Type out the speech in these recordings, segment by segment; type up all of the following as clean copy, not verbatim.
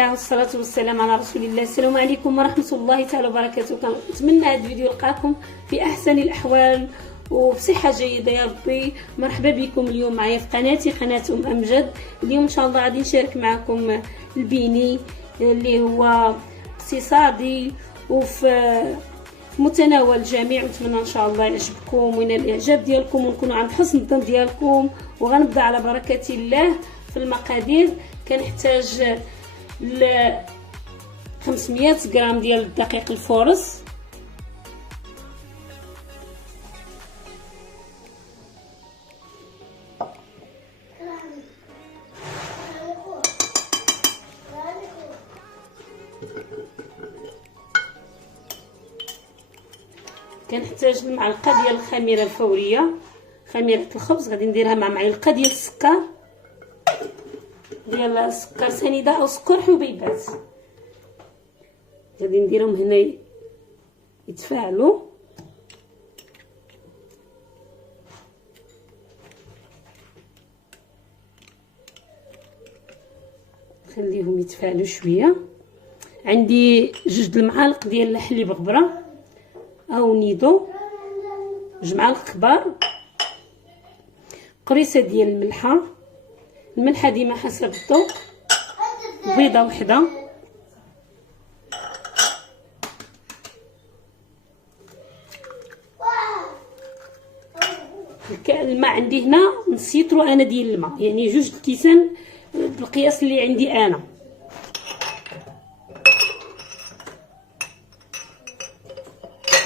الله والصلاة والسلام على رسول الله. السلام عليكم ورحمة الله تعالى وبركاته. كنتمنى هذا الفيديو يلقاكم في أحسن الأحوال وبصحة جيدة يا ربي. مرحبا بكم اليوم معايا في قناتي، قناة أمجد. اليوم إن شاء الله غادي نشارك معكم البيني اللي هو اقتصادي وفي متناول الجميع، ونتمنى ان شاء الله يعجبكم وينال الاعجاب ديالكم ونكونوا عند حسن الظن ديالكم. وغنبدا على بركه الله في المقادير. كنحتاج 500 غرام ديال الدقيق الفورس، كنحتاج المعلقه ديال الخميره الفوريه، خميره الخبز غادي نديرها مع معلقه ديال السكر، ديال سكر سنيده او سكر حبيبات. غادي نديرهم هنا يتفاعلوا، نخليهم يتفاعلوا شويه. عندي 2 المعالق ديال الحليب غبره او نيدو، 2 معالق كبار، قريصه ديال الملحه ديما حسب الذوق، بيضه وحده، الماء عندي هنا نص لتر انا ديال الماء، يعني 2 الكيسان بالقياس اللي عندي انا.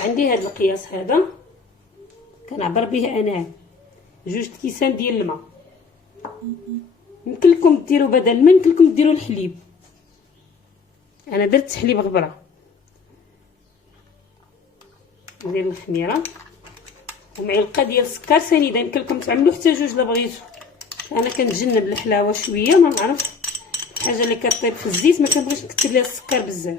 عندي هذا القياس هذا كنعبر به انا 2 كيسان ديال الماء. يمكن لكم ديروا بدل الماء، يمكن لكم ديروا الحليب، انا درت حليب غبره. ندير الخميره ومعلقه ديال السكر سنيده، يمكن لكم تعملوا حتى 2 الا بغيتوا. انا كنتجنب الحلاوه شويه، ما نعرف الحاجه اللي كطيب في الزيت ما كنبغيش نكثر ليها السكر بزاف.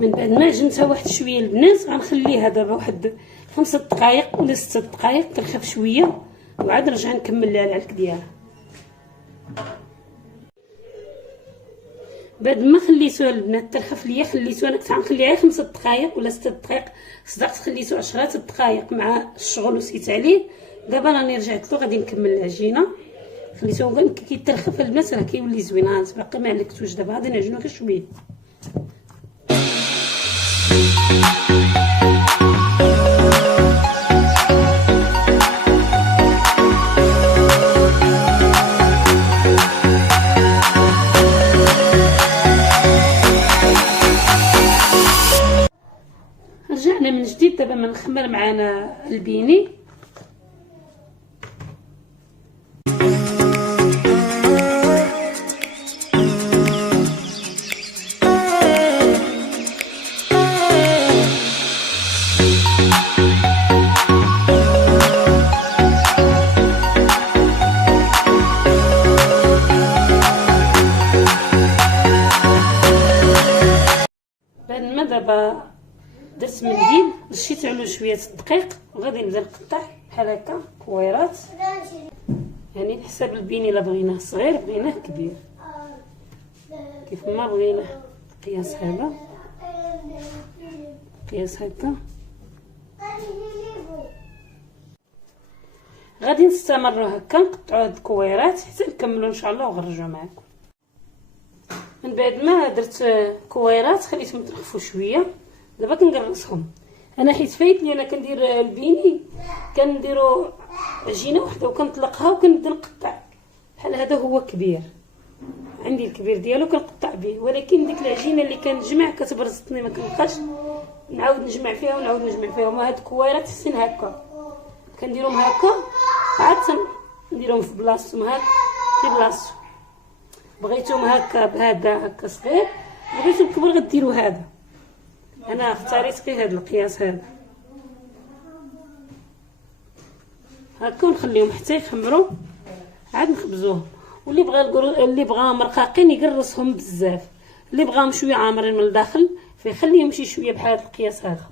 من بعد ما عجنتها واحد شويه البنات غنخليها دابا واحد 5 دقائق ولا 6 دقائق، ترخف شويه وعاد نرجع نكمل لها العلك ديالها. بعد ما خليتوها البنات ترخف ليا، خليتوها انا كنت غنخليها 5 دقائق ولا 6 دقائق، صدقت خليتو 10 دقائق مع الشغل وسيت عليه. دابا راني رجعت له غادي نكمل العجينه. خليتوه كيترخف البنات راه كيولي زوين. باقي ما علقتوش، دابا غادي نعجنو غير شويه. رجعنا من جديد. دابا ما نخمر معنا البيني. بعد ما دابا درت منديل رشيت عليه شويه الدقيق وغادي نبدا نقطع بحال هكا كويرات، يعني حسب البيني الا بغيناه صغير بغيناه كبير كيف ما بغيناه. قياس هذا قياس هكا. غادي نستمروا هكا نقطعوا هاد الكويرات حتى نكملوا ان شاء الله ونرجعوا معكم. من بعد ما درت كويرات خليتهم يترخفوا شويه، دابا كنقرصهم. انا حيت فايت لي انا كندير البيني كنديروا عجينه وحده وكنطلقها وكنبدا نقطع بحال هذا. هو كبير عندي الكبير ديالو كنقطع به، ولكن ديك العجينه اللي كنجمع كتبرزطني ما كنبقاش نعاود نجمع فيها ونعاود نجمع فيها. وما هاد الكويرات حسين هكا كنديرهم هكا عاد نديرهم في بلاصتهم هكا في بلاصتهم. بغيتهم هكا بهذا هكا صغير، بغيتهم كبر غديروا هذا. انا اختاريت غير هذا القياس هذا هكا ونخليهم حتى يخمروا عاد نخبزوهم. واللي بغا مرقاقين يقرصهم بزاف، اللي بغاهم شويه عامرين من الداخل فيخليهم شي شويه بحال هذا القياس هذا.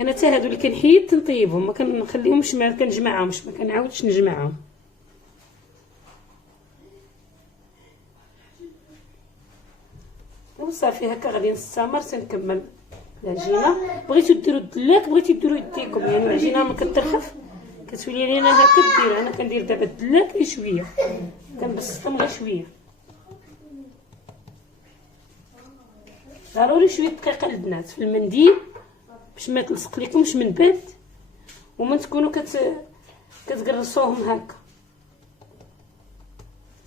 انا حتى هادو اللي كنحيد تنطيبهم ما كنخليهمش ما كنجمعهمش ما كنعاودش نجمعهم. وصافي هكا غادي نستمر تنكمل العجينه. بغيتو ديروا الدلاك بغيتو ديروا يديكم، يعني العجينه ما كترخف كتولي لينا هكا دير. انا كندير دابا الدلاك غير شويه كنبسطهم غير شويه. ضروري شويه دقيقه البنات في المنديل باش ما تلصق لكمش من بعد وما تكونوا كتقرصوهم هكا.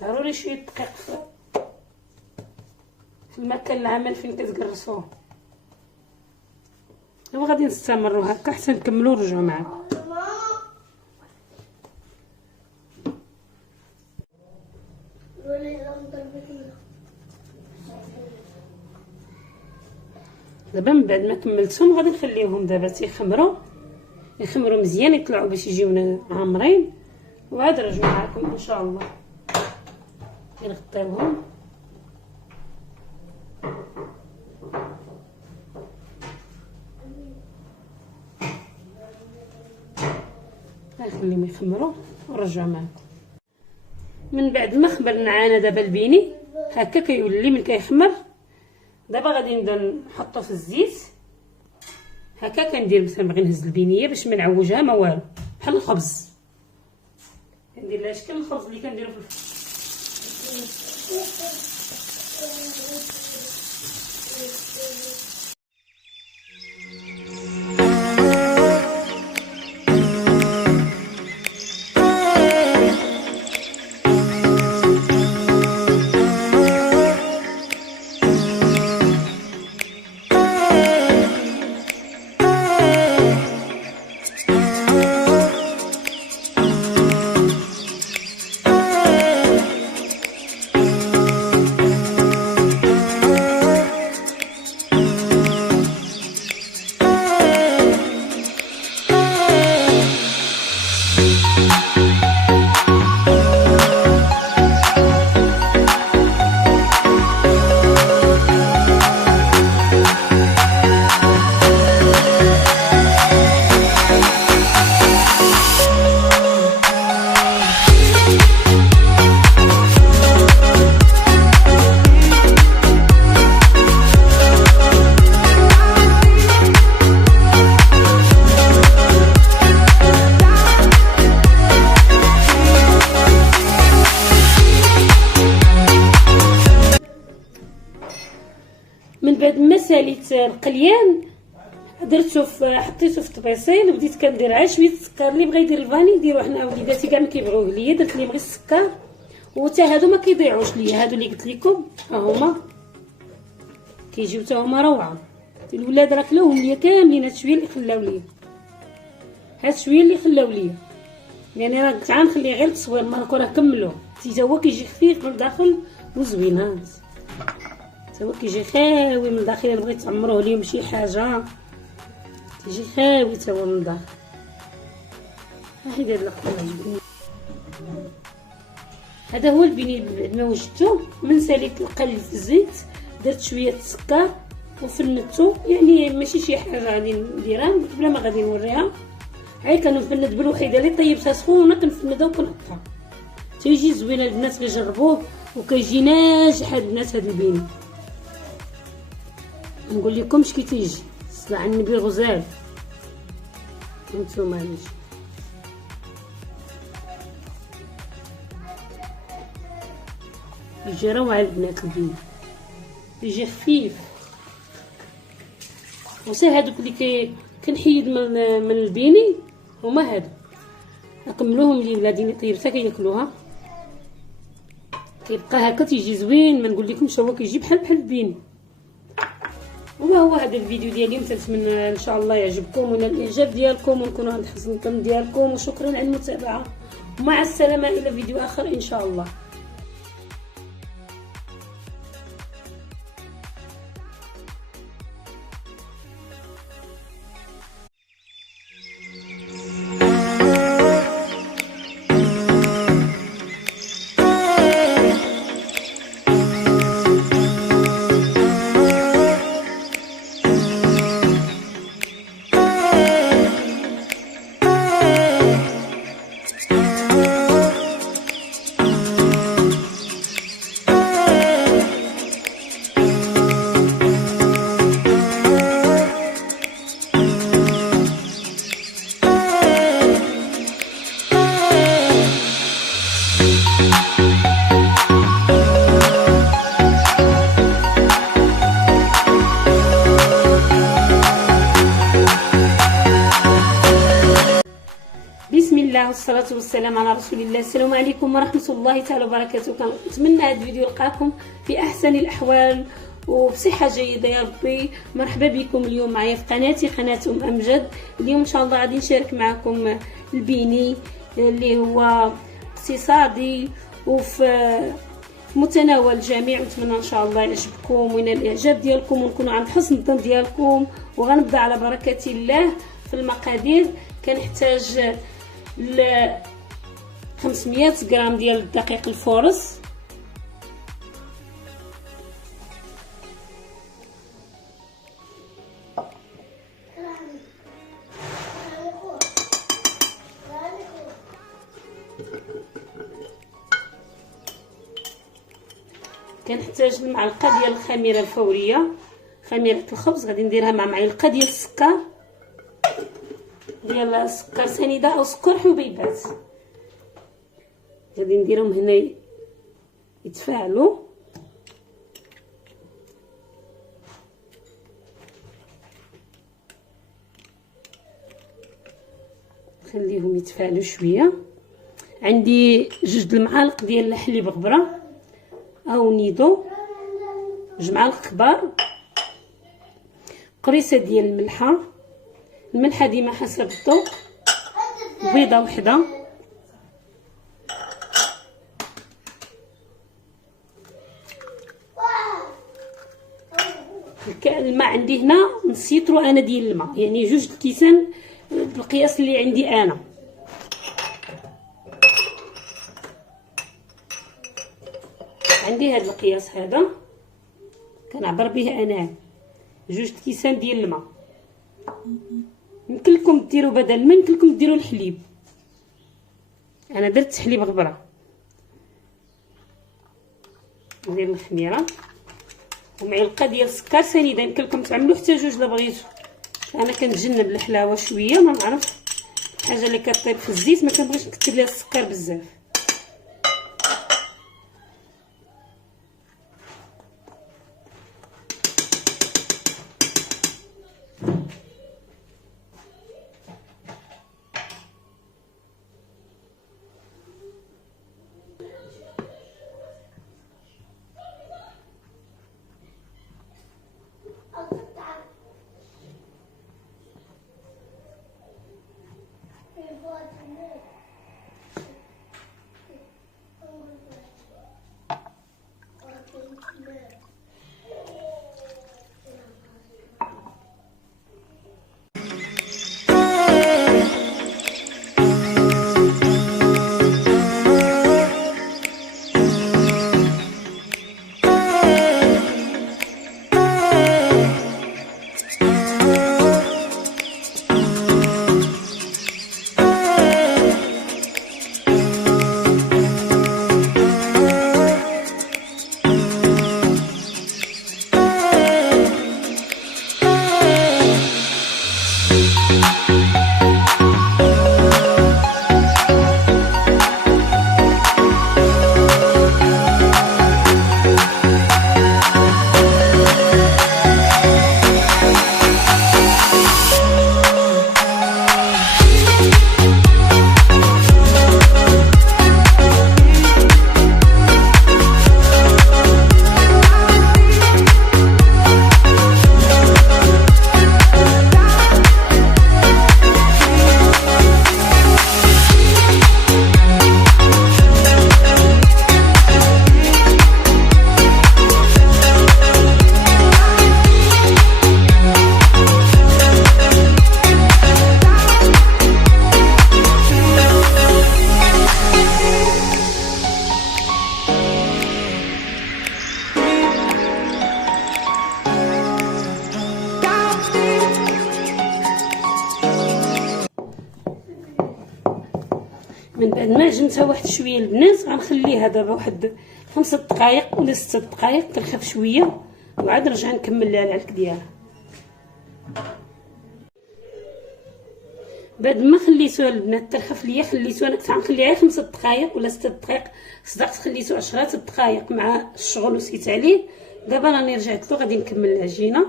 ضروري شويه دقيق في المكان العمل فين كتقرصوه. دابا غادي نستمروا هكا حتى نكملوا ونرجعوا معكم. دابا من بعد ما كملتهم غادي نخليهم دابا تيخمروا يخمروا مزيان يطلعوا باش يجيونا عامرين وعاد نرجعوا معكم ان شاء الله. نغطيوهم نخليهم يخمروا ونرجعوا معكم. من بعد ما خمرنا عنا دابا البيني هكا كيولي من كيخمر. دابا غادي نبدا نحطو في الزيت هكا. كندير مثلا باغي نهز البينيه باش ما نعوجها ما والو بحال الخبز. كندير لها شكل الخبز اللي كنديرو في كاليت القليان درتو حطيتو في الطبيصيل وبديت كندير عا شويه السكر. اللي بغى يدير الفاني ديروه، حنا وليداتي كاع ما كيبغيوه ليا، درت لهم غير السكر. وتا هادو ما كيضيعوش ليا، هادو اللي قلت لكم ها هما كيجيو تا هما روعه. الولاد راه كلاوهم ليا كاملين، هاد شويه اللي خلاو ليا، هاد شويه اللي خلاو ليا، يعني راه قلت غنخليه غير التصوير، ما راه كملوه. حتى هو كيجي خفيف من الداخل وزوين، هانت حتى هو كيجي خاوي من الداخل. الا بغيت تعمروه ليهم شي حاجه كيجي خاوي حتى هو من الداخل. هاهي هاد القطعه عجبني. هذا هو البنين بعد ما وجدته. من ساليت القلي في الزيت، درت شويه السكر وفندته، يعني ماشي شي حاجه غادي نديرها بلا ما غادي نوريها. هاي كنفند بالوحيده اللي طيبتها سخونه كنفندها وكنحطها تيجي زوين. البنات كيجربوه وكيجي ناجح البنات. هذا البنين نقول لكم كي تيجي صلاه على النبي غزال. نتوما علاش يجي روعه البنات البنين، يجي خفيف. وسا هادوك اللي كنحيد من البيني هما هادو، نكملوهم لي ولادي طيبتها كياكلوها. كيبقى هكا تيجي زوين، ما نقول لكمش هو كيجي بحال البيني. وما هو هذا الفيديو ديالي، نتمنى ان شاء الله يعجبكم ونال الاعجاب ديالكم ونكونوا عند حسن الظن ديالكم. وشكرا على المتابعه، ومع السلامه الى فيديو اخر ان شاء الله. بسم الله والصلاة والسلام على رسول الله. السلام عليكم ورحمة الله تعالى وبركاته. كنتمنى هذا الفيديو يلقاكم في أحسن الأحوال وبصحة جيدة يا ربي. مرحبا بكم اليوم معايا في قناتي، قناة أمجد. اليوم إن شاء الله غادي نشارك معكم البيني اللي هو اقتصادي وفي متناول الجميع. ونتمنى ان شاء الله يعجبكم وينال الاعجاب ديالكم ونكونوا عند حسن الظن ديالكم. وغنبدا على بركه الله في المقادير. كنحتاج 500 غرام ديال الدقيق الفورس، كنحتاج المعلقه ديال الخميره الفوريه، خميره الخبز. غادي نديرها مع معلقه ديال السكر، ديال سكر سنيده او سكر حبيبات. غادي نديرهم هنا يتفاعلوا. خليهم يتفاعلوا شويه. عندي 2 المعالق ديال الحليب غبره او نيدو، 2 معالق كبار. قريصه ديال الملحه ديما حسب الذوق. بيضه وحده، الماء عندي هنا نص لتر انا ديال الماء، يعني 2 الكيسان بالقياس اللي عندي انا. عندي هذا القياس هذا كنعبر به انا 2 كيسان ديال الماء. يمكن لكم ديروا بدل الماء، يمكن لكم ديروا الحليب. انا درت حليب غبره. ندير الخميره ومعلقه ديال السكر سنيده، يمكن لكم تعملوا حتى 2 الا بغيتوا. انا كنتجنب الحلاوه شويه، ما نعرف الحاجه اللي كطيب في الزيت ما كنبغيش نكثر ليها السكر بزاف. من بعد ما عجنتها واحد شويه البنات غنخليها دابا واحد 5 دقائق ولا 6 دقائق ترخف شويه وعاد نرجع نكمل لها العلك ديالها. بعد ما خليتوها البنات ترخف ليا خليتوها انا كنت غنخليها 5 دقائق ولا 6 دقائق، صدقت خليتو 10 دقائق مع الشغل وسيت عليه. دابا راني رجعت له غادي نكمل العجينه.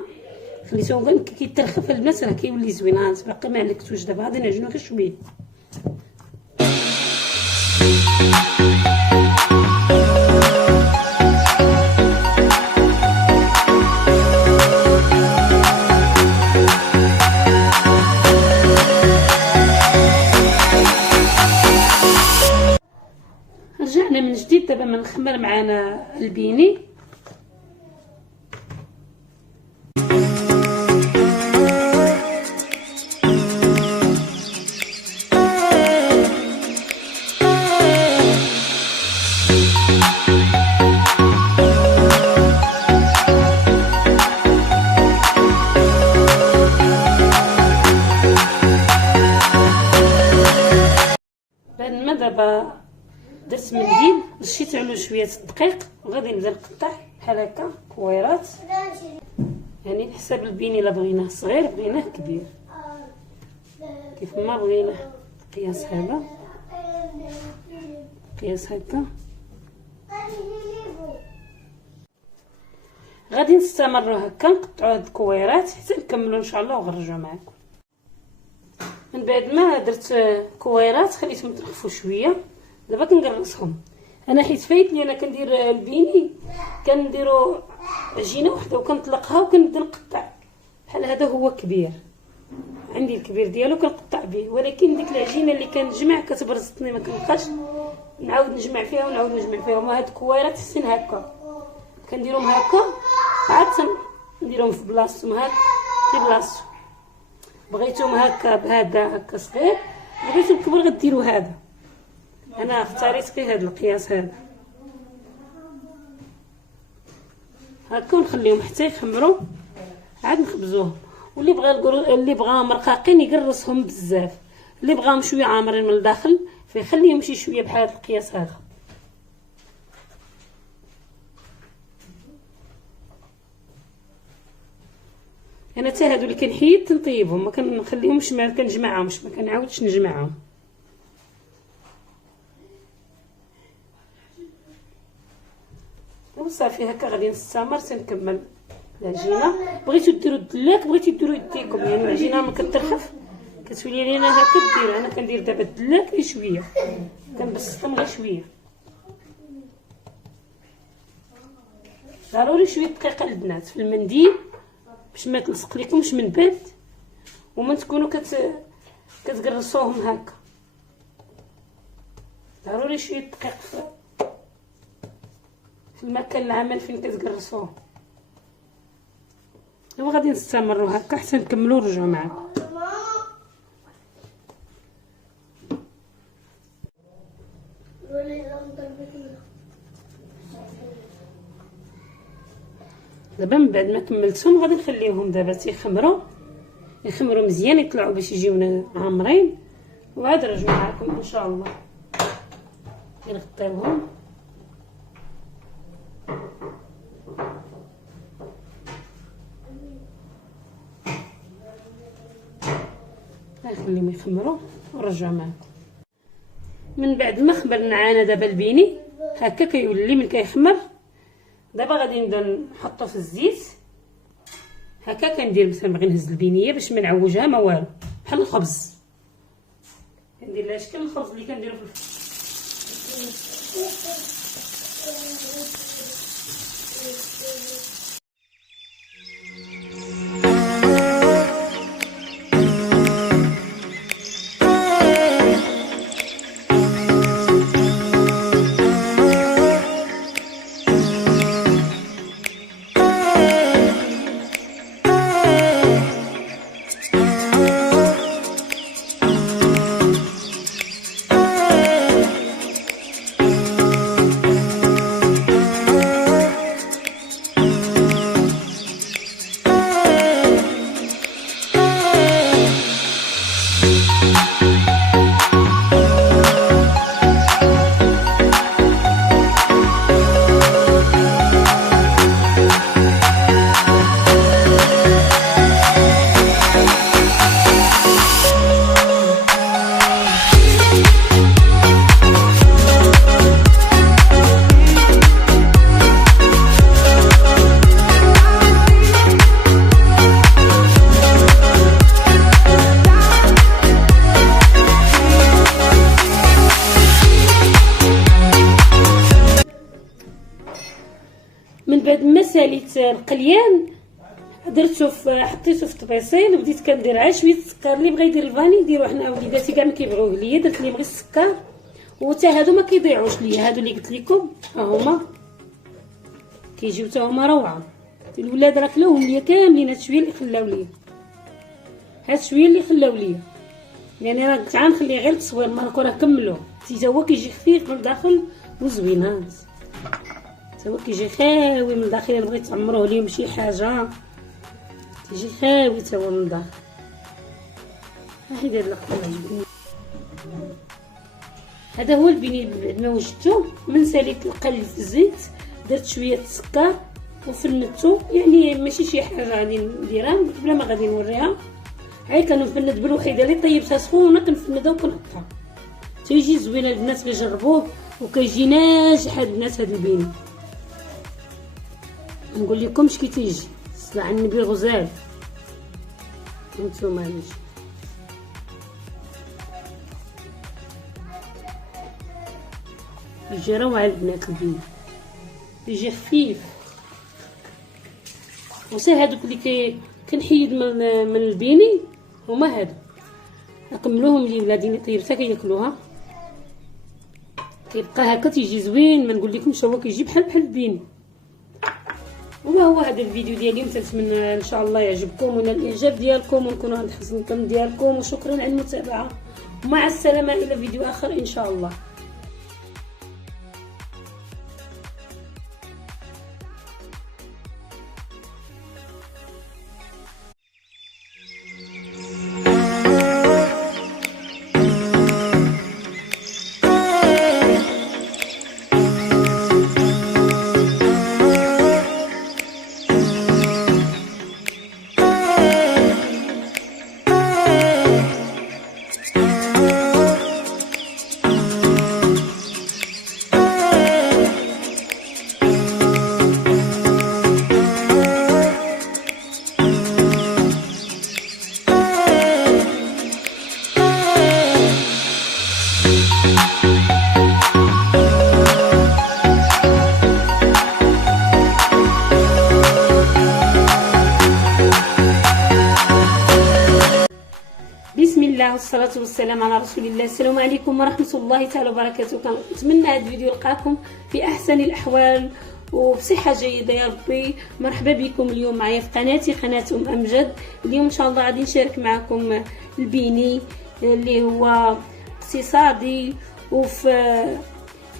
خليتوه غير كيترخف البنات راه كيولي زوين. باقي ما علكتوش، دابا غادي نعجنو غير شويه. رجعنا من جديد. دابا ما نخمر معنا البيني. بعد ما دابا درت منديل رشيت عليه شويه الدقيق وغادي نبدا نقطع بحال هكا كويرات، يعني حساب البيني الا بغيناه صغير بغيناه كبير كيف ما بغيناه. القياس هذا قياس هكا. غادي نستمروا هكا نقطعوا هاد الكويرات حتى نكملوا ان شاء الله وغنرجعوا معكم. من بعد ما درت كويرات خليتهم يترخفوا شويه. دابا كنقرصهم انا حيت فايت لي انا كندير البيني كنديروا عجينه وحده وكنطلقها وكنبدا نقطع بحال هذا. هو كبير عندي الكبير ديالو كنقطع به، ولكن ديك العجينه اللي كنجمع كتبرزطني ما كنبقاش نعاود نجمع فيها ونعاود نجمع فيها. وما هاد الكويرات حسين هكا كنديرهم هكا عاد نديرهم في بلاصتهم هكا في بلاصتو. بغيتهم هكا بهذا هكا صغير، بغيتهم كبر غديروا هذا. انا اختاريت غير هذا القياس هذا هكا ونخليهم حتى يخمروا عاد نخبزوهم. واللي بغا مرقاقين يقرصهم بزاف، اللي بغاهم شويه عامرين من الداخل فيخليهم شي شويه بحال هذا القياس هذا. انا حتى هادو اللي كنحيد تنطيبهم ما كنخليهمش ما كنجمعهمش ما كنعاودش نجمعهم. وصافي هكا غادي نستمر تنكمل العجينه. بغيتو ديروا الدلاك بغيتو ديروا يديكم، يعني العجينه ما كترخف كتولي لينا هكا دير. انا كندير دابا الدلاك غير شويه كنبسطهم غير شويه. ضروري شويه دقيقه البنات في المنديل باش ما تلصق لكمش من بعد ومن تكونوا كتقرصوهم هكا. ضروري شويه دقيق في المكان العمل فين كتجرسوه. دابا غادي نستمروا هكا حتى نكملوا ونرجعوا معاكم. دابا من بعد ما كملتهم غادي نخليوهم دابا تيخمروا مزيان، يطلعوا باش يجيونا عامرين، وعاد نرجعوا معكم ان شاء الله. نغطيوهم نخليهم يخمروا ونرجعوا معكم. من بعد ما خمر معانا دابا البيني هكا كيولي من كيخمر، دابا غادي نبدا نحطو في الزيت هكا. كندير مثلا باغي نهز البينيه باش ما نعوجها ما والو، بحال الخبز كندير لها شكل الخبز اللي كنديرو في الفرن. من بعد ما ساليت القليان درتو حطيتو في طبيصيل وبديت كندير عا شويه السكر. اللي بغى يدير الفاني ديروا، حنا وليداتي كاع ما كيبغيوه ليا، درت لهم غير السكر. وتا هادو ما كيضيعوش ليا، هادو اللي قلت لكم ها هما كيجيو تا هما روعه. الولاد راه كلاوهم ليا كاملين، هاد شويه اللي خلاو ليا، هاد شويه اللي خلاو ليا، يعني راه قلت غنخليه غير التصوير مالك راه كملوه. تا هو كيجي خفيف من الداخل وزوينات، هو كيجي خاوي من الداخل. الا بغيت تعمروه اليوم شي حاجه كيجي خاوي تا هو من الداخل. هادي هاد اللقطه عجبني. هذا هو البنين بعد ما وجدته. من ساليت القلي في الزيت درت شويه السكر وفندته، يعني ماشي شي حاجه غادي نديرها بلا ما غادي نوريها. هاي كنفند بالوحيده اللي طيبتها سخونه كنفندها وكنحطها تيجي زوينه. البنات كيجربوه وكيجي ناجح هاد البنات. هاد البنين نقول لكمش كي تيجي صلاه على النبي غزال. نتوما يجي روعه البنات. البنين يجي خفيف وسا. هادوك اللي كنحيد من البيني هما هادو، نكملوهم لي ولادي طيبتها كياكلوها. كيبقى هكا تيجي زوين، ما نقول لكمش هو كيجي بحال البيني. وهو هذا الفيديو ديالي، نتمنى ان شاء الله يعجبكم ونال الاعجاب ديالكم ونكونوا عند حسن الظن ديالكم. وشكرا على المتابعه، ومع السلامه الى فيديو اخر ان شاء الله. والصلاة والسلام على رسول الله. السلام عليكم ورحمة الله تعالى وبركاته. كنتمنى هذا الفيديو يلقاكم في أحسن الأحوال وبصحة جيدة يا ربي. مرحبا بكم اليوم معايا في قناتي، قناة أمجد. اليوم إن شاء الله غادي نشارك معكم البيني اللي هو اقتصادي وفي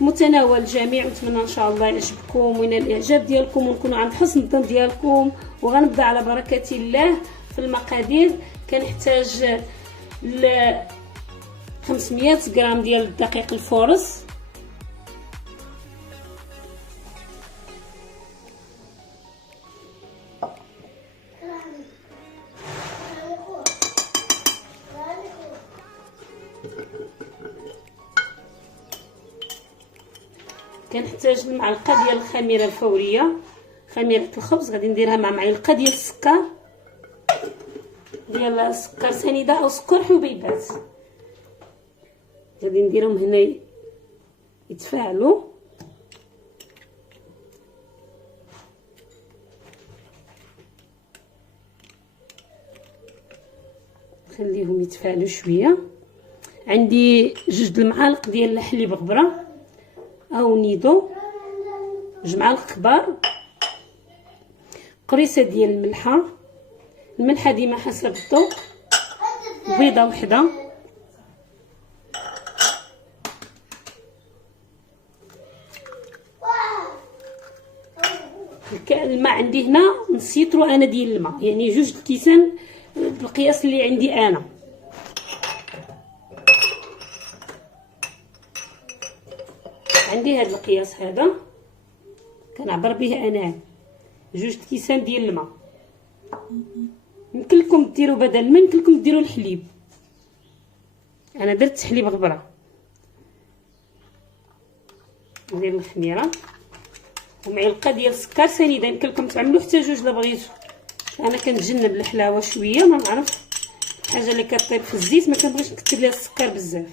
متناول الجميع، ونتمنى ان شاء الله يعجبكم وينال الاعجاب ديالكم ونكونوا عند حسن الظن ديالكم. وغنبدا على بركه الله في المقادير. كنحتاج 500 غرام ديال الدقيق الفورس، كنحتاج المعلقه ديال الخميره الفوريه، خميره الخبز غادي نديرها مع معلقه ديال السكر، ديال سكر سنيده او سكر حبيبات. غادي نديرهم هنا يتفاعلوا، نخليهم يتفاعلوا شويه. عندي 2 المعالق ديال الحليب غبره او نيدو، 2 معالق كبار، قريصه ديال الملحه ديما حسب الذوق، بيضه وحده، الماء عندي هنا نص لتر انا ديال الماء، يعني 2 الكيسان بالقياس اللي عندي انا. عندي هذا القياس هذا كنعبر به انا 2 كيسان ديال الماء. يمكن لكم ديروا بدل الماء يمكن لكم ديروا الحليب، انا درت حليب غبره. ندير الخميره ومعلقه ديال السكر سنيده، يمكن لكم تعملوا حتى 2 الا بغيتوا. انا كنتجنب الحلاوه شويه، ما نعرف الحاجه اللي كطيب في الزيت ما كنبغيش نكتب ليها السكر بزاف.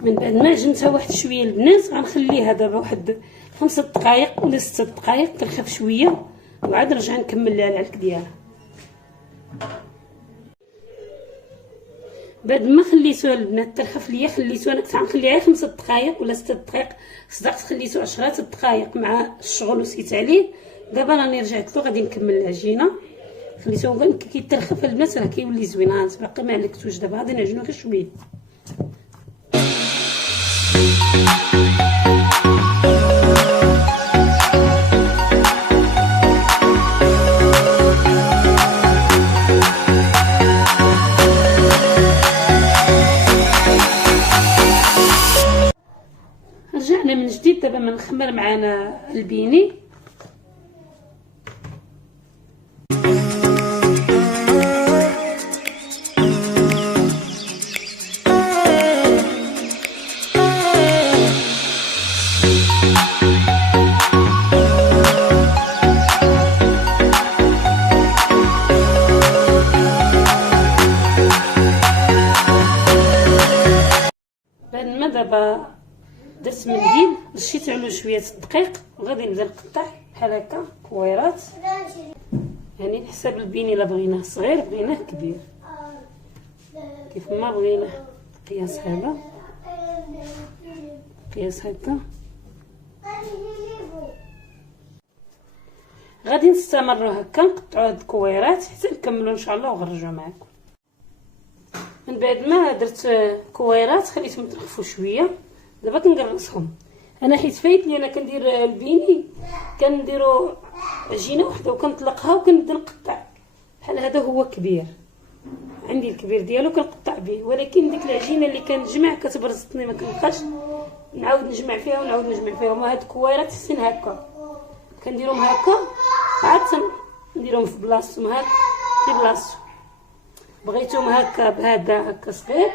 من بعد ما عجنتها واحد شويه البنات غنخليها دابا واحد 5 دقائق ولا 6 دقائق ترخف شويه، وعاد نرجع نكمل لها العلك ديالها. بعد ما خليتوها البنات ترخف ليا، خليتوها انا كنت غنخليها 5 دقائق ولا 6 دقائق، صدقت خليتو 10 دقائق مع الشغل وسيت عليه. دابا راني رجعت له غادي نكمل العجينه. خليتوه كيترخف البنات راه كيولي زوين. باقي ما علقتوش، دابا غادي نعجنو غير شويه. رجعنا من جديد. دابا ما نخمر معنا البيني. بعد ما دابا درت منديل رشيت عليه شويه الدقيق وغادي نبدا نقطع بحال هكا كويرات، يعني حسب البيني الا بغيناه صغير بغيناه كبير كيف ما بغيناه. قياس هذا قياس هكا. غادي نستمروا هكا نقطعوا هاد الكويرات حتى نكملوا ان شاء الله وغنرجعوا معكم. من بعد ما درت كويرات خليتهم يترخفوا شويه، دابا كنقرصهم. انا حيت فايتني انا كندير البيني كنديروا عجينه وحده وكنطلقها وكنبدا نقطع بحال هذا. هو كبير عندي الكبير ديالو كنقطع به، ولكن ديك العجينه اللي كنجمع كتبرزطني ما كنبقاش نعاود نجمع فيها ونعاود نجمع فيها. وما هاد الكويرات حسن هكا كنديرهم هكا عاد نديرهم في بلاصتهم هكا في بلاصتو. بغيتهم هكا بهذا هكا صغير،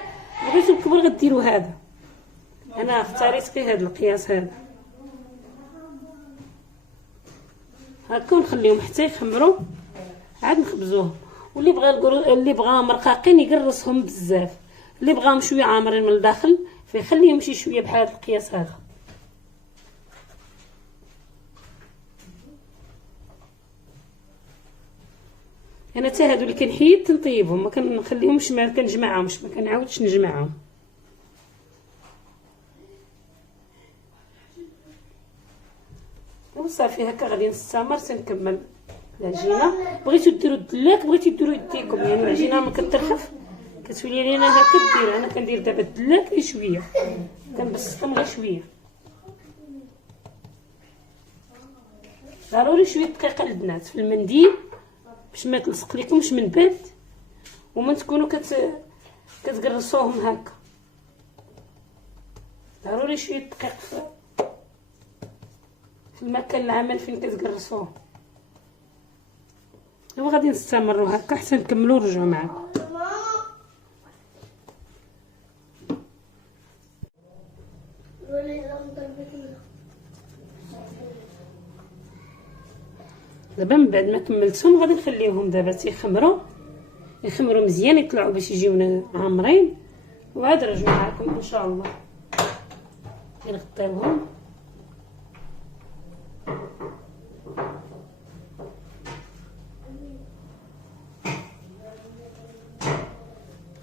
بغيتهم كبر غديروا هذا. انا اختاريت غير هذا القياس هذا هكا ونخليهم حتى يخمروا عاد نخبزوهم. واللي بغاهم رقاقين يقرصهم بزاف، اللي بغاهم شويه عامرين من الداخل فيخليهم شي شويه بحال هذا القياس هذا. انا حتى هادو اللي كنحيد نطيبهم ما كنخليهمش ما كنجمعهمش ما كنعاودش نجمعهم. وصافي هكا غادي نستمر تنكمل العجينه. بغيتو ديروا الدلاك بغيتو ديروا يديكم، يعني العجينه ما كترخف كتولي لينا هكا دير. انا كندير دابا الدلاك غير شويه كنبسطهم غير شويه. ضروري شويه دقيقه البنات في المنديل باش ما تلصق لكمش من بعد وما تكونوا كتقرصوهم هكا. ضروري شويه دقيق في المكان العمل فين كتقرصوه. وغادي نستمروا هكا حتى نكملوا ونرجعوا معكم. دابا من بعد ما كملتهم غادي نخليهم دابا يخمروا مزيان يطلعوا باش يجيونا عامرين وعاد نرجعوا معكم ان شاء الله. نغطيوهم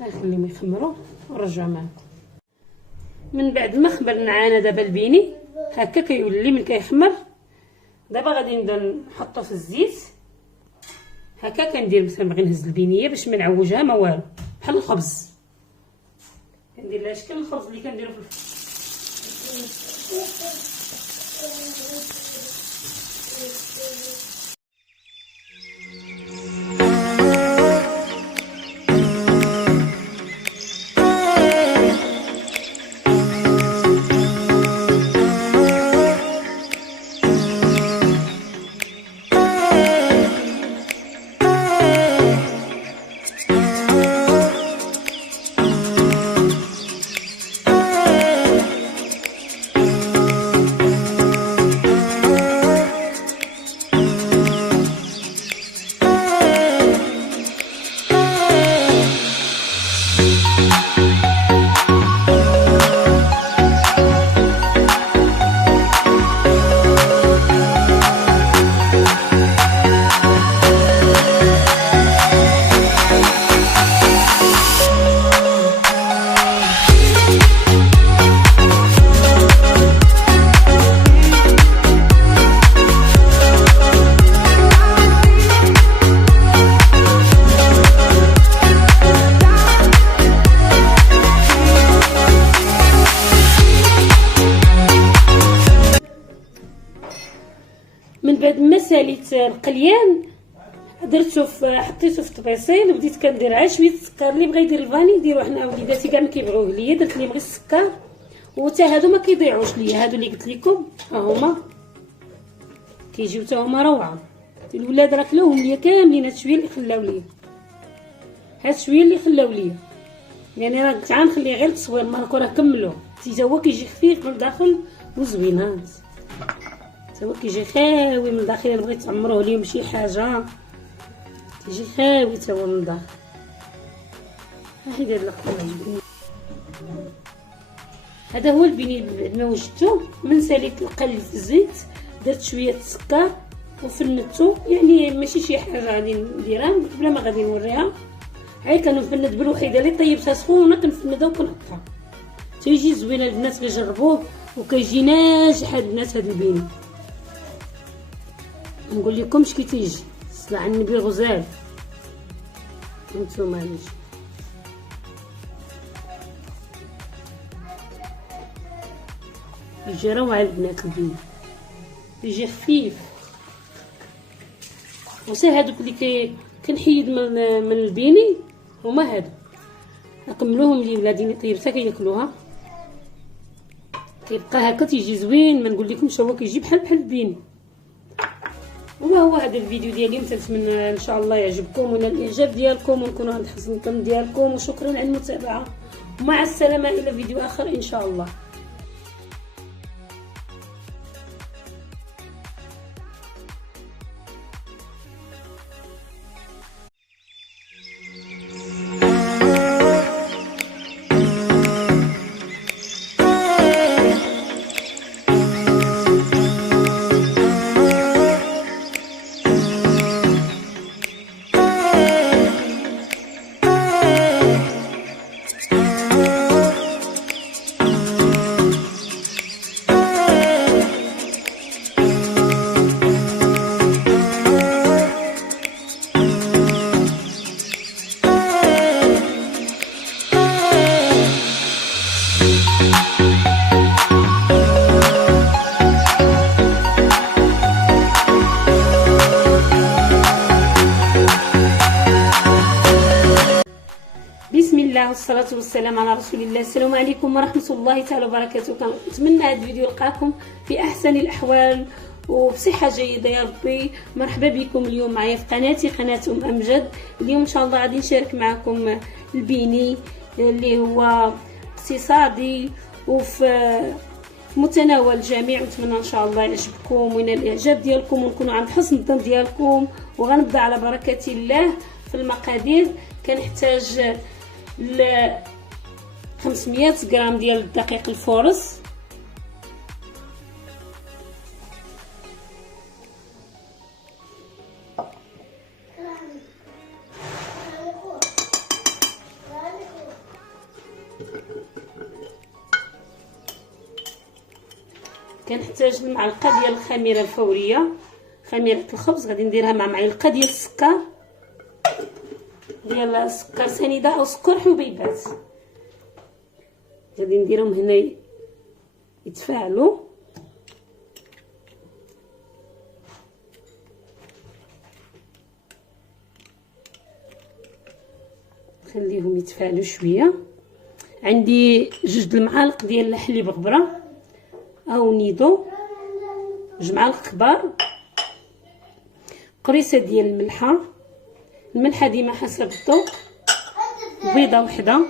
نخليهم يخمروا ونرجعوا معكم. من بعد ما خمرنا عنا دابا البيني هكا كيولي من كيخمر. دابا غادي نبدا نحطو في الزيت هكا. كندير مثلا باغي نهز البينيه باش ما نعوجها ما والو بحال الخبز. كندير لها شكل الخبز اللي كنديرو في بعد ما ساليت القليان درتو حطيته في الطبيصيل وبديت كندير عا شويه السكر. اللي بغى يدير الفاني ديروه، حنا وليداتي كاع ما كيبغيوه ليا، درت لهم غير السكر. وتا هادو ما كيضيعوش ليا، هادو اللي قلت لكم ها هما كيجيو تا هما روعه. الولاد راه كلاوهم ليا كاملين، هاد شويه اللي خلاو ليا، هاد شويه اللي خلاو ليا، يعني راه قلت غنخليه غير التصوير، مالك راه كملوه. تا هو كيجي خفيف من الداخل وزوين، ها تا هو كيجي خاوي من الداخل. الا بغيت تعمروه ليهم شي حاجه كيجي خاوي تا هو من الداخل. ها هي هاد القليل، هذا هو البني. بعد ما وجدته من ساليت القلي في الزيت، درت شويه السكر وفندته، يعني ماشي شي حاجه غادي نديرها بلا ما غادي نوريها. هاي كنفند بالوحيده اللي طيبتها سخونه كنفندها وكنحطها تيجي زوين. البنات كيجربوه وكيجي ناجح هاد البنات. هاد البني نقول لكمش كي تيجي صلاح النبي غزال. هانتوما يجي روعه البنات. البني يجي خفيف وسا. هادوك اللي كنحيد من البيني هما هادو، نكملوهم لي ولادي طيبتها كياكلوها، كيبقى هكا تيجي زوين. ما نقول لكمش هو كيجي بحال البيني. وما هو هذا الفيديو ديالي، نتمنى ان شاء الله يعجبكم ونال الاعجاب ديالكم ونكونوا عند حسن الظن ديالكم. وشكرا على المتابعه، ومع السلامه الى فيديو اخر ان شاء الله. بسم الله والصلاة والسلام على رسول الله. السلام عليكم ورحمة الله تعالى وبركاته. كنتمنى هذا الفيديو يلقاكم في أحسن الأحوال وبصحة جيدة يا ربي. مرحبا بكم اليوم معايا في قناتي، قناة أمجد. اليوم إن شاء الله غادي نشارك معكم البيني اللي هو اقتصادي وفي متناول الجميع. ونتمنى ان شاء الله يعجبكم وينال الاعجاب ديالكم ونكونوا عند حسن الظن ديالكم. وغنبدا على بركه الله في المقادير. كنحتاج 500 غرام ديال الدقيق الفورس، كنحتاج المعلقه ديال الخميره الفوريه، خميره الخبز. غادي نديرها مع معلقه ديال السكر، ديال سكر سنيده او سكر حبيبات. غادي نديرهم هنا يتفاعلوا. خليهم يتفاعلوا شويه. عندي 2 المعالق ديال الحليب غبره او نيدو، 2 معالق كبار. قريصه ديال الملحه ديما حسب الذوق. بيضه وحده،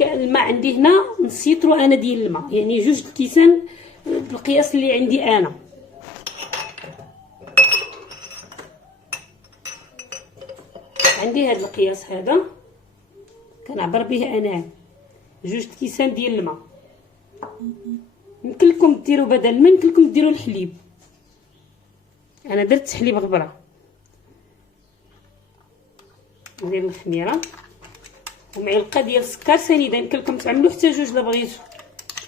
الماء عندي هنا نص لتر انا ديال الماء، يعني 2 الكيسان بالقياس اللي عندي انا. عندي هذا القياس هذا كنعبر به انا 2 كيسان ديال الماء. يمكن لكم ديروا بدل الماء، يمكن لكم ديروا الحليب. انا درت حليب غبره. ندير الخميره ومعلقه ديال السكر سنيده. يمكن لكم تعملوا حتى 2 الا بغيتوا.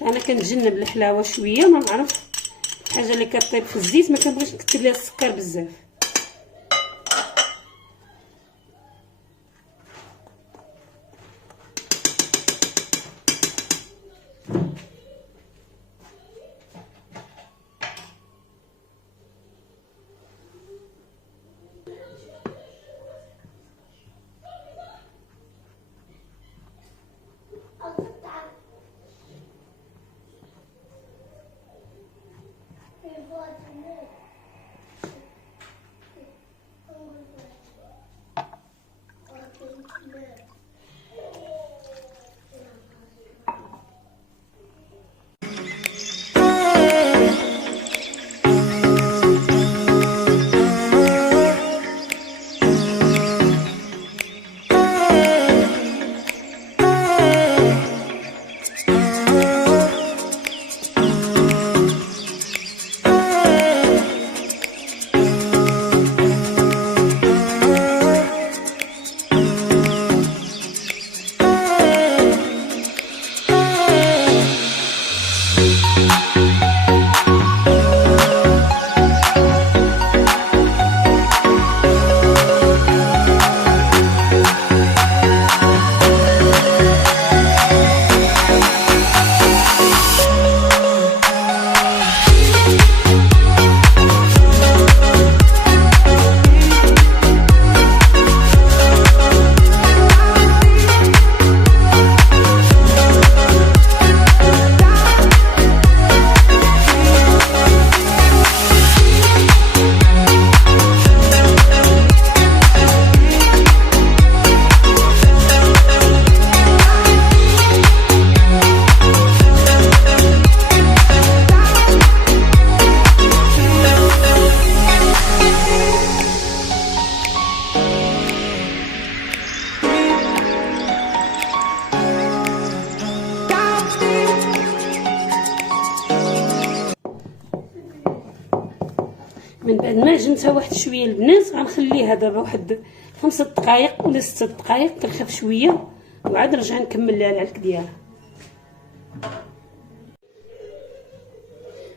انا كنتجنب الحلاوه شويه، ما نعرف الحاجه اللي كطيب في الزيت ما كنبغيش نكثر ليها السكر بزاف. من بعد ما عجنتها واحد شويه البنات غنخليها دابا واحد 5 دقائق ولا 6 دقائق ترخف شويه وعاد نرجع نكمل لها العلك ديالها.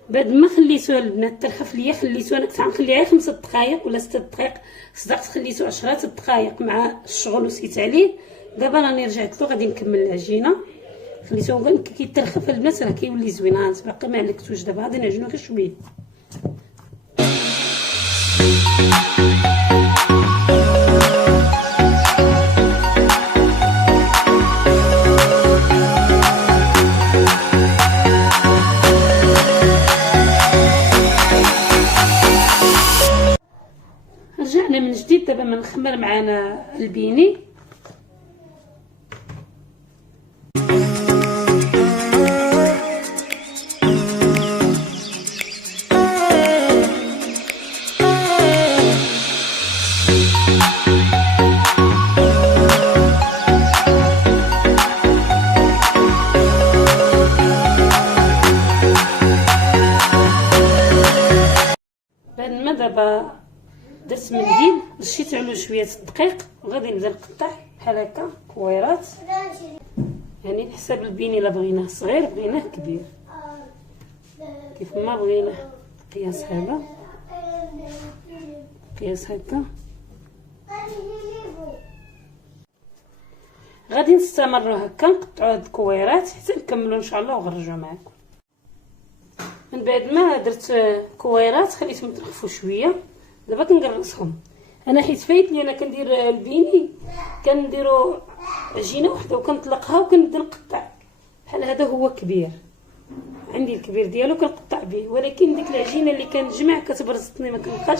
بعد ما خليتوها البنات ترخف ليا خليتوها انا كنت غنخليها 5 دقائق ولا 6 دقائق، صدقت خليتو 10 دقائق مع الشغل وسيت عليه. دابا راني رجعت له غادي نكمل العجينه. خليتوه كان كيترخف البنات راه كيولي زوين. باقي ما علكتوش، دابا غادي نعجنو غير شويه. رجعنا من جديد. دابا ما نخمر معنا البيني. بعد ما دابا درت منديل رشيت عليه شويه الدقيق وغادي نبدا نقطع بحال هكا كويرات، يعني حساب البيني الا بغيناه صغير بغيناه كبير كيف ما بغيناه. قياس هذا قياس هكا. غادي نستمروا هكا نقطعوا هاد الكويرات حتى نكملوا ان شاء الله ونخرجوا معكم. من بعد ما درت كويرات خليتهم يترخفوا شويه. دابا كنقرصهم انا حيت فايت لي انا كندير البيني كنديروا عجينه وحده وكنطلقها وكنبدا نقطع بحال هذا. هو كبير عندي الكبير ديالو كنقطع به، ولكن ديك العجينه اللي كنجمع كتبرزطني ما كنبقاش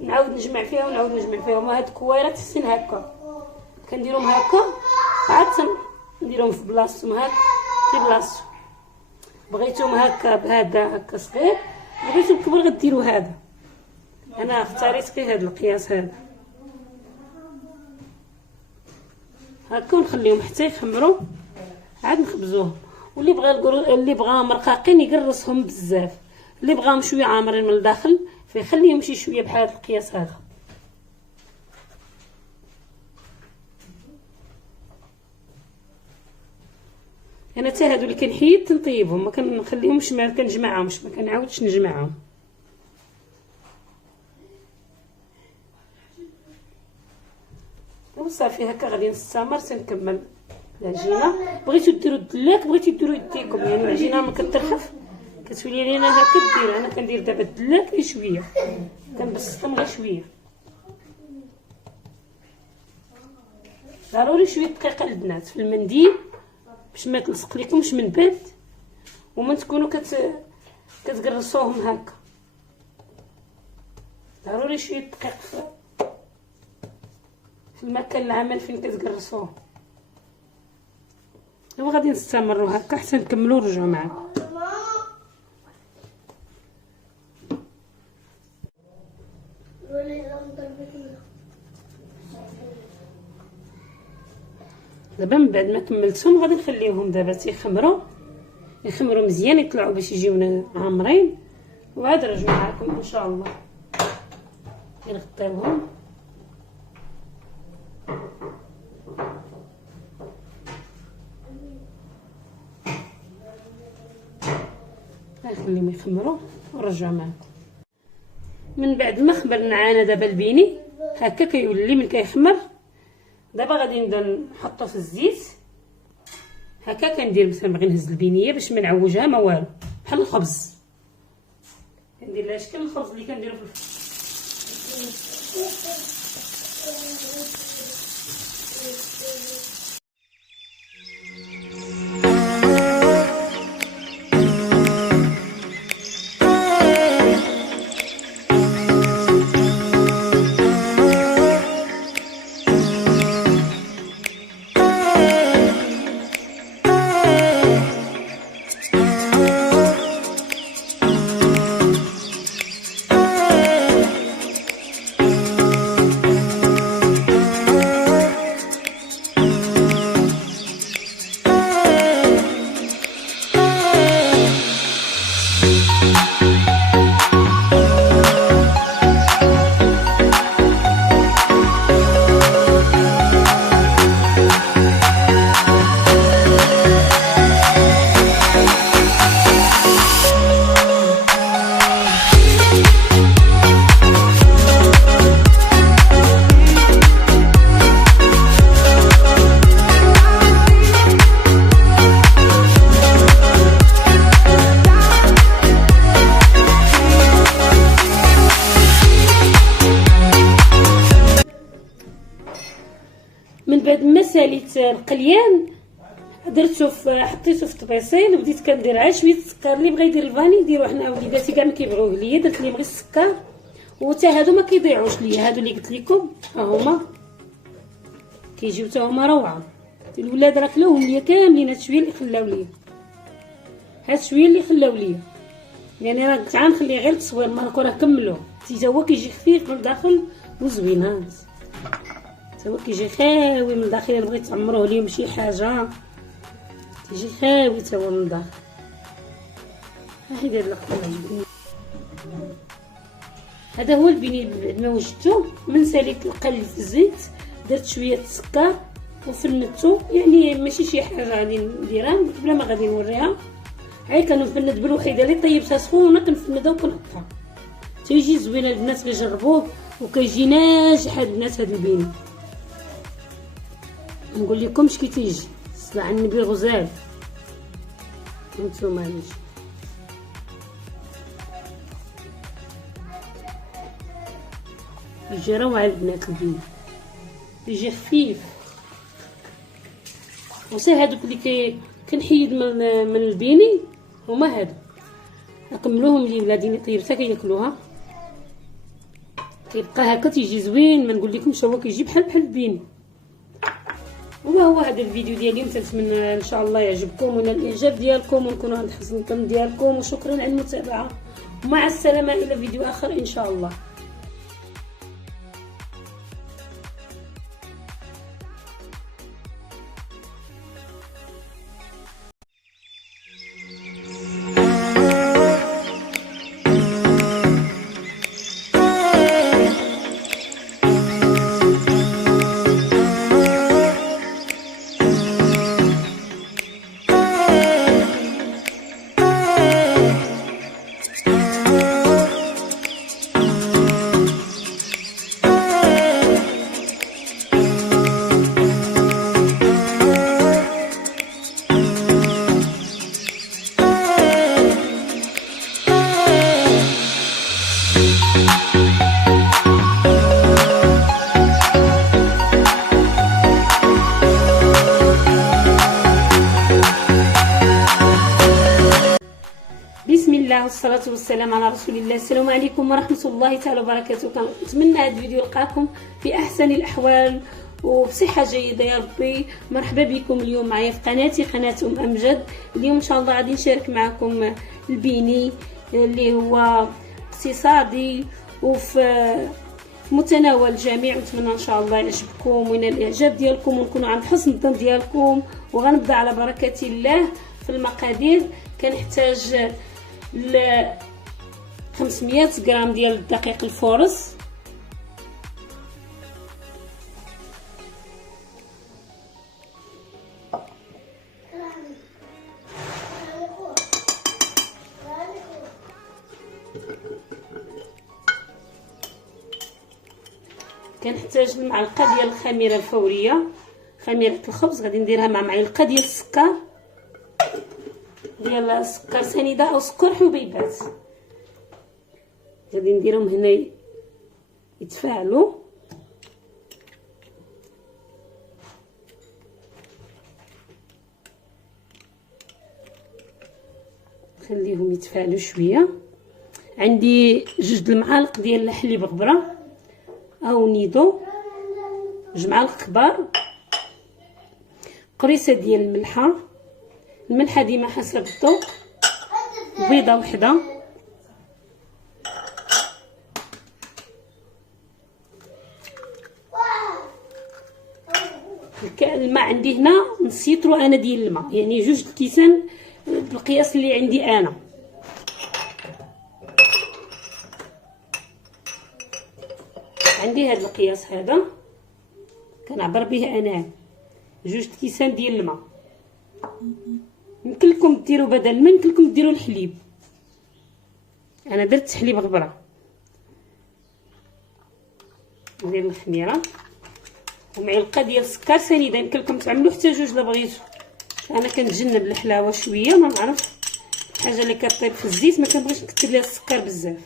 نعاود نجمع فيها ونعاود نجمع فيها. وما هاد الكويرات حسين هكا كنديرهم هكا عاد نديرهم في بلاصتهم هكا في بلاصتو. بغيتهم هكا بهذا هكا صغير، بغيتو كبر غديروا هذا. انا اختاريت غير هذا القياس هذا هكا ونخليهم حتى يخمروا عاد نخبزوهم. واللي بغا مرقاقين يقرصهم بزاف، اللي بغاهم شويه عامرين من الداخل فيخليهم شي شويه بحال هذا القياس هذا. انا حتى هادو اللي كنحيد تنطيبهم ما كنخليهمش ما كنجمعهمش ما كنعاودش نجمعهم. وصافي هكا غادي نستمر تنكمل العجينه. بغيتو ديروا الدلاك بغيتو ديروا يديكم، يعني العجينه ما كترخف كتولي لينا هكا دير. انا كندير دابا الدلاك غير شويه كنبسطهم غير شويه. ضروري شويه دقيقه البنات في المنديل باش ما تلصق لكمش من بعد وما تكونوا كتقرصوهم هكا. ضروري شويه دقيق في المكان العمل فين كتجرسوه. دابا غادي نستمروا هكا حتى نكملوا ونرجعوا معاكم. دابا من بعد ما كملتهم غادي نخليوهم دابا تيخمروا مزيان، يطلعوا باش يجيونا عامرين، وعاد نرجعوا معكم ان شاء الله. نغطيوهم نخليهم يخمروا ونرجعوا معكم. من بعد ما خمر معانا دابا البيني هكا كيولي من كيخمر، دابا غادي نبدا نحطو في الزيت هكا. كندير مثلا بغي نهز البينيه باش ما نعوجها ما والو، بحال الخبز كندير لها شكل الخبز اللي كنديرو في الفرن. من بعد ما ساليت القليان درتو حطيتو في طبيصيل وبديت كندير عا شويه السكر. اللي بغى يدير الفاني ديرو، حنا وليداتي كاع ما كيبغيوه ليا، درت لهم غير السكر. وتا هادو ما كيضيعوش ليا، هادو اللي قلت لكم ها هما كيجيو تا هما روعه. الولاد راه كلاوهم ليا كاملين، هاد شويه اللي خلاو ليا، هاد شويه اللي خلاو ليا، يعني راه قلت غنخليه غير التصوير مالكو راه كملوه. حتى هو كيجي خفيف من الداخل وزوينات، هو كيجي خاوي من الداخل. الا بغيت تعمروه ليهم شي حاجه كيجي خاوي حتى هو من الداخل. هادي اللقطه عجبني. هذا هو البني بعد ما وجدته. من ساليت القلي في الزيت درت شويه السكر وفندتو، يعني ماشي شي حاجه غادي نديرها بلا ما غادي نوريها. هاي كنفند بالوحيده اللي طيبتها سخونه كنفندها وكنحطها تيجي زوين. البنات كيجربوه وكيجي ناجح البنات هذا البيني. نقول لكمش كي تيجي صلاه على النبي غزال. نتوما يجي روعه البنات البيني، يجي خفيف. وصي هادوك اللي كنحيد من البيني هما هادو نكملوهم لي ولادي طيبتها كياكلوها. كيبقى هكا تيجي زوين، ما نقول لكمش هو كيجي بحال البيني. وهو هذا الفيديو ديالي، نتمنى ان شاء الله يعجبكم ونال الاعجاب ديالكم ونكونوا عند حسن الظن ديالكم. وشكرا على المتابعه، ومع السلامه الى فيديو اخر ان شاء الله. والصلاة والسلام على رسول الله. السلام عليكم ورحمة الله تعالى وبركاته. كنتمنى هذا الفيديو يلقاكم في أحسن الأحوال وبصحة جيدة يا ربي. مرحبا بكم اليوم معايا في قناتي، قناة أمجد. اليوم إن شاء الله غادي نشارك معكم البيني اللي هو اقتصادي وفي متناول الجميع، ونتمنى ان شاء الله يعجبكم وينال الاعجاب ديالكم ونكونوا عند حسن الظن ديالكم. وغنبدا على بركه الله في المقادير. كنحتاج 500 غرام ديال الدقيق الفورس، كنحتاج المعلقه ديال الخميره الفوريه، خميره الخبز غادي نديرها مع معلقه ديال السكر، ديال سكر سنيده او سكر حبيبات، غادي نديرهم هنا يتفاعلوا. خليهم يتفاعلوا شويه. عندي 2 المعالق ديال الحليب غبره او نيدو، 2 معالق كبار، قريصه ديال الملحه ديما حسب الذوق، بيضه وحده، الماء عندي هنا نص لتر انا ديال الماء، يعني 2 كيسان بالقياس اللي عندي انا. عندي هذا القياس هذا كنعبر به انا 2 كيسان ديال الماء. يمكن لكم ديروا بدل الماء يمكن لكم ديروا الحليب، انا درت حليب غبره. ندير الخميره ومعلقه ديال السكر سنيده، يمكن لكم تعملوا حتى 2 الا بغيتوا. انا كنتجنب الحلاوه شويه، ما نعرف الحاجه اللي كطيب في الزيت ما كنبغيش نكتب ليها السكر بزاف.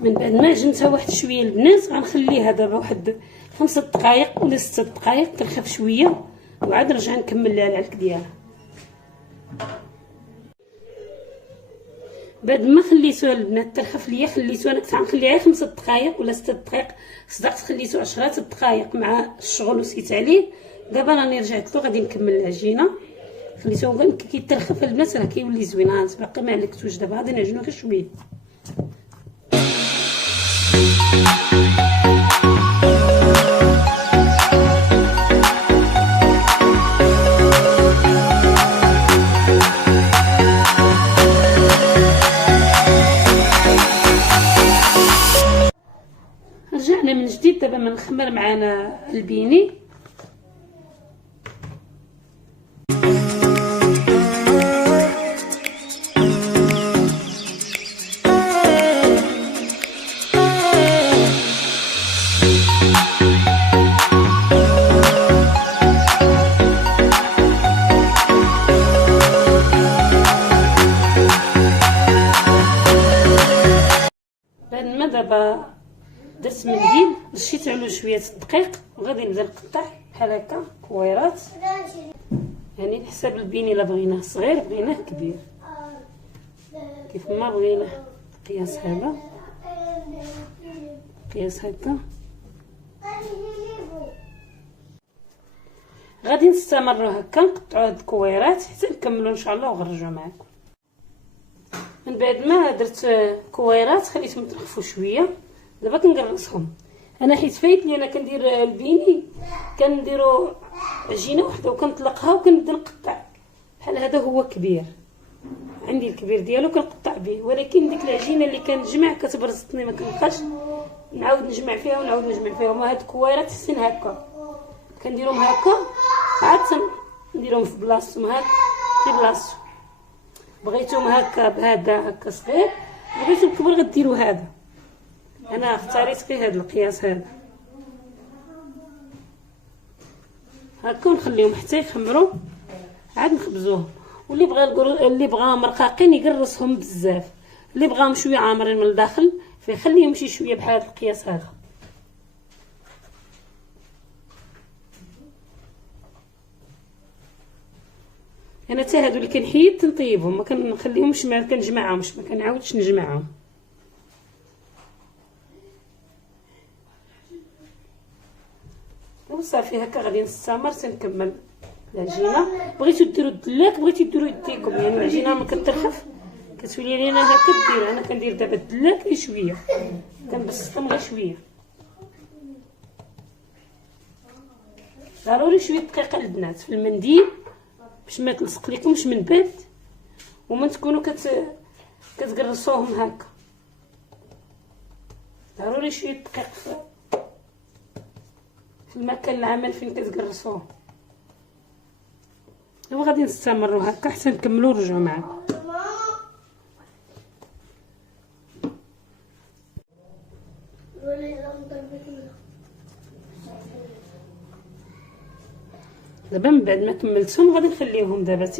من بعد ما عجنتها واحد شويه البنات غنخليها دابا واحد 5 دقائق ولا 6 دقائق ترخف شويه، وعاد نرجع نكمل لها العلك ديالها. بعد ما خليتوها البنات ترخف ليا، خليتوها انا كنت غنخليها 5 دقائق ولا 6 دقائق، صدقت خليتو 10 دقائق مع الشغل وسيت عليه. دابا راني رجعت له غادي نكمل العجينه. خليتوه كيترخف البنات راه كيولي زوين. باقي ما علكتوش، دابا غادي نعجنو غير شويه. نخمر معنا البيني. بعد ما دابا درت منديل رشيت عليه شويه الدقيق وغادي نبدا نقطع بحال هكا كويرات، يعني حساب البيني الا بغيناه صغير بغيناه كبير كيف ما بغيناه. قياس هذا قياس هكا. غادي نستمروا هكا نقطعوا هاد الكويرات حتى نكملوا ان شاء الله ونخرجوا معكم. من بعد ما درت كويرات خليتهم يترخفوا شويه، دابا كنقرصهم. انا حيت فايت لي انا كندير البيني كنديروا عجينه وحده وكنطلقها وكنبدا نقطع بحال هذا. هو كبير عندي الكبير ديالو كنقطع به، ولكن ديك العجينه اللي كنجمع كتبرزطني ما كنبقاش نعاود نجمع فيها ونعاود نجمع فيها. وما هاد الكويرات حسن هكا كنديرهم هكا عاد نديرهم في بلاصتهم هكا في بلاصتو. بغيتهم هكا بهذا هكا صغير، بغيتهم كبر غديروا هذا. انا اختاريت غير هذا القياس هذا هكا ونخليهم حتى يخمروا عاد نخبزوهم. واللي بغاهم رقاقين يقرصهم بزاف، اللي بغاهم شويه عامرين من الداخل فيخليهم شي شويه بحال هذا القياس هذا. انا حتى هادو اللي كنحيد تنطيبهم ما كنخليهمش، ما كنجمعهمش، ما كنعاودش نجمعهم. وصافي هكا غادي نستمر تنكمل العجينه. بغيتو ديروا الدلاك بغيتو ديروا يديكم، يعني العجينه ما كترخف كتولي لينا هكا دير. انا كندير دابا الدلاك غير شويه، كنبسطهم غير شويه. ضروري شويه دقيقه البنات في المنديل باش ما تلصق لكمش من بعد وما تكونوا كتقرصوهم هكا. ضروري شويه دقيق في المكان العمل فين كتقرصوه. دابا غادي نستمروا هكا حتى نكملوا ونرجعوا معكم. دابا من بعد ما كملتهم غادي نخليهم دابا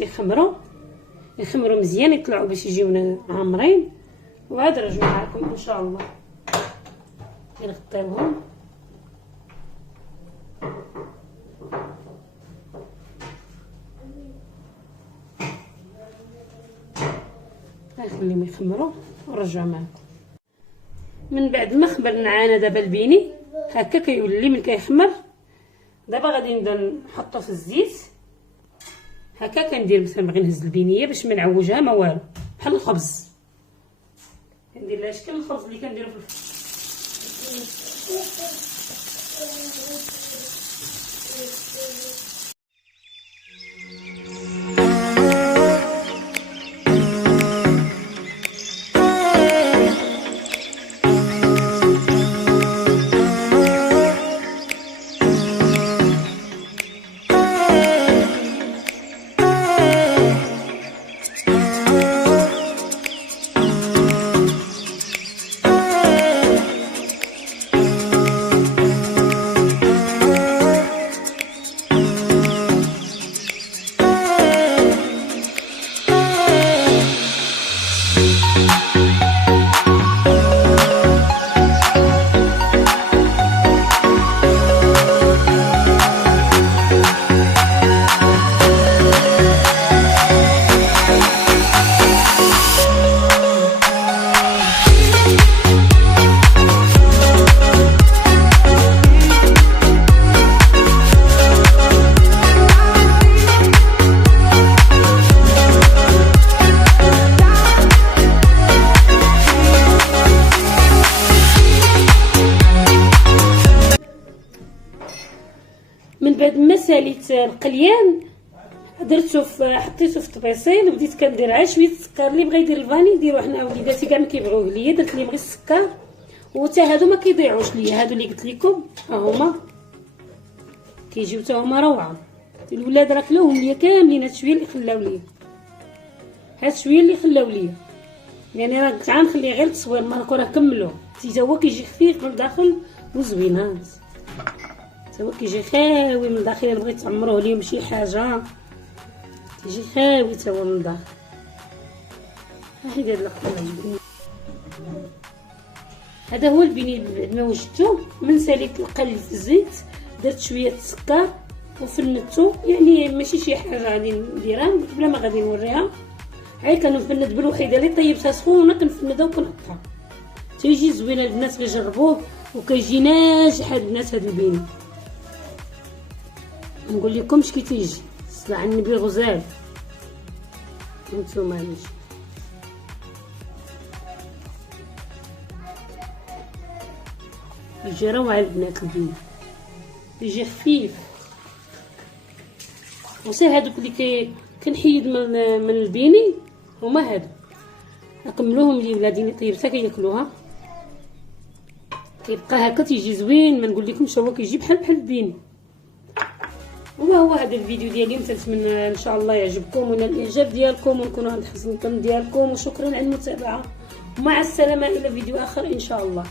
يخمروا مزيان يطلعوا باش يجيونا عامرين، وعاد نرجعوا معكم ان شاء الله. نغطيوهم نخليهم يخمروا ونرجعوا معكم. من بعد ما خمرنا عنا دابا البيني هكا كيولي من كيخمر. دابا غادي نبدا نحطو في الزيت هكا. كندير مثلا باغي نهز البينيه باش ما نعوجها ما والو، بحال الخبز كندير لها شكل الخبز اللي كنديرو في بعد ما ساليت القليان درتو حطيتو في الطبيصيل وبديت كندير عا شويه السكر. اللي بغى يدير الفاني ديروه. حنا وليداتي كاع ما كيبغيوه ليا، درت ليهم غير السكر وتا هادو ما كيضيعوش ليا، هادو اللي قلت لكم ها هما كيجيو تا هما روعه. الولاد راه كلاوهم ليا كاملين، هاد شويه اللي خلاو ليا، هاد شويه اللي خلاو ليا، يعني راه قلت غنخليه غير تصوير، ما راه كملوه. تا هو كيجي خفيف من الداخل وزوين، ها تا هو كيجي خاوي من الداخل. الا بغيت تعمروه ليهم شي حاجه كيجي خاوي تا هو من الداخل. ها هي هاد اللقطه عجبتني. هذا هو البنين بعد ما وجدته. من ساليت القلي في الزيت، درت شويه السكر وفندته، يعني ماشي شي حاجه غادي نديرها بلا ما غادي نوريها، غير كنفند بالوحيده اللي طيبتها سخونه كنفندها وكنحطها. تيجي زوين البنات اللي جربوه، وكيجي ناجح البنات هذا البنين. نقول لكمش كي تيجي صلاه على النبي غزال. نتوما يجي يجي روعه البنات البنين، يجي خفيف وسهل. هادوك اللي كنحيد من البيني هما هادو، نكملوهم لي ولادي طيبتها كياكلوها، كيبقى هكا تيجي زوين. ما نقول لكمش هو كيجي بحال البيني. هو هذا الفيديو ديالي، نتمنى ان شاء الله يعجبكم ونال الاعجاب ديالكم ونكونوا عند حسن الظن ديالكم. وشكرا على المتابعه، ومع السلامه الى فيديو اخر ان شاء الله.